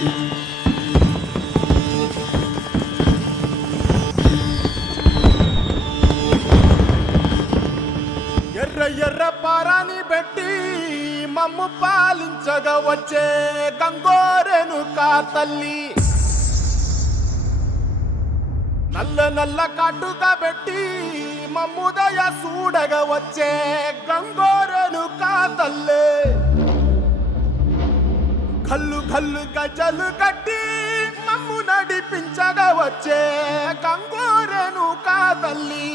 ఎర్ర ఎర్ర పారాని పెట్టి మమ్ము పాలించగా వచ్చే గంగోరెనుకా తల్లి, నల్ల నల్ల కాటుగా పెట్టి మమ్ముదయ చూడగా వచ్చే గంగోరెనుకా తల్లి, కల్లు కల్లు గజలు కట్టి మమ్ము నడిపించగా వచ్చే గంగోరెనుకా తల్లి.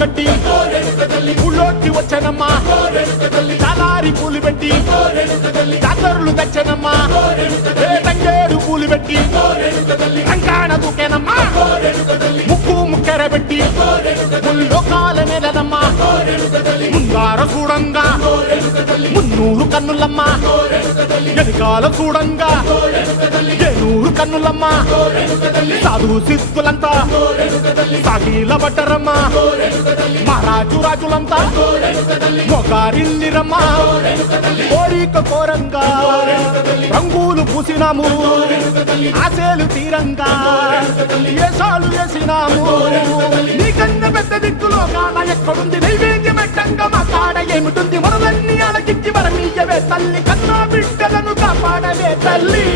గట్టి ఊళ్ళోకి వచ్చనమ్మా, చాలారి పూలు పెట్టి జాతరులు తెచ్చనమ్మా, తంగేడు పూలు పెట్టి రంగాణ దూకేనమ్మా, ముక్కు ముక్కెర పెట్టి ముల్లోకాల నెలనమ్మా, ముందార చూడంగా మున్నూరు కన్నులమ్మా, ఎనకాల చూడంగా ఏనూరు కన్నులమ్మా, సాధు సిద్ధులంతా సాగిల పట్టరమ్మా, మహారాజు రాజులంతా మొగారిల్లిరమ్మా, కోరిక కోరంగా రంగులు పూసినాము, ఆశలు తీరంగా ఏసాలు వేసినాము, నీకన్నా పెద్ద దిక్కులో కాన ఎక్కడుంది, నైవేద్యం ఎట్టంగా మా కాడ ఏమిటుంది, మనలన్నీ అలకిచ్చి వరమీయవే తల్లి, కన్నా బిడ్డలను కాపాడవే తల్లి.